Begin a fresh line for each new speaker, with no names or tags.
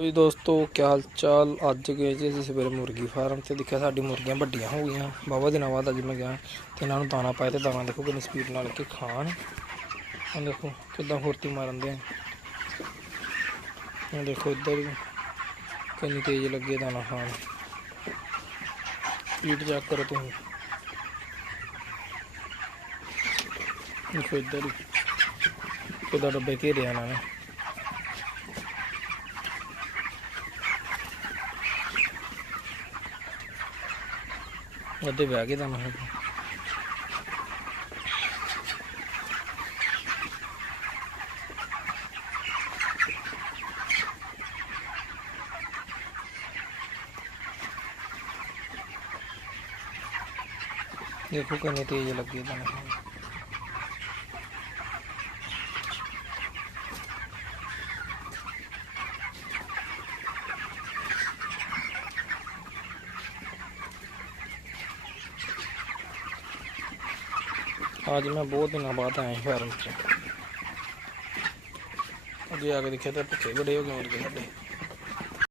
ਓਏ ਦੋਸਤੋ ਕੀ ਹਾਲ ਚਾਲ ਅੱਜ ਗਏ ਜੀ ਅਸੀਂ ਸਵੇਰੇ ਮੁਰਗੀ ਫਾਰਮ ਤੇ। ਦੇਖਿਆ ਸਾਡੀ ਮੁਰਗੀਆਂ ਵੱਡੀਆਂ ਹੋ ਗਈਆਂ। ਬਾਬਾ ਦਿਨਾਂ ਬਾਅਦ ਅੱਜ ਮੈਂ ਗਿਆ। ਤੇ ਇਹਨਾਂ ਨੂੰ ਦਾਣਾ ਪਾਇਆ ਤੇ ਦਾਣਾ ਦੇਖੋ ਕਿੰਨੀ ਸਪੀਡ ਨਾਲ ਕੇ ਖਾਣ। ਆਹ ਦੇਖੋ ਕਿੱਦਾਂ ਫੁਰਤੀ ਮਾਰਨ ਦੇ ਆ। ਦੇਖੋ ਇੱਧਰ ਕਿੰਨੀ ਤੇਜ਼ ਲੱਗੇ ਦਾਣਾ ਖਾਣ। ਸਪੀਡ ਚੈੱਕ ਕਰੋ ਤੁਸੀਂ। ਦੇਖੋ ਇੱਧਰ ਕਿੱਦਾਂ ਡੱਬੇ ਘੇਰੇ ਆ ਇਹਨਾਂ ਨੇ। ਅੱਧੇ ਬਹਿ ਗਏ ਤਾਂ ਮੈਂ ਦੇਖੋ ਕਿੰਨੇ ਤੇਜ਼ ਲੱਗੇ ਤਾਂ ਅੱਜ ਮੈਂ ਬਹੁਤ ਦਿਨਾਂ ਬਾਅਦ ਆਇਆ ਸੀ ਫਾਰਮ 'ਚ। ਅੱਗੇ ਆ ਕੇ ਦੇਖਿਆ ਤਾਂ ਭੁੱਖੇ ਬੜੇ ਹੋ ਗਏ ਮੁਰਗੇ ਸਾਡੇ।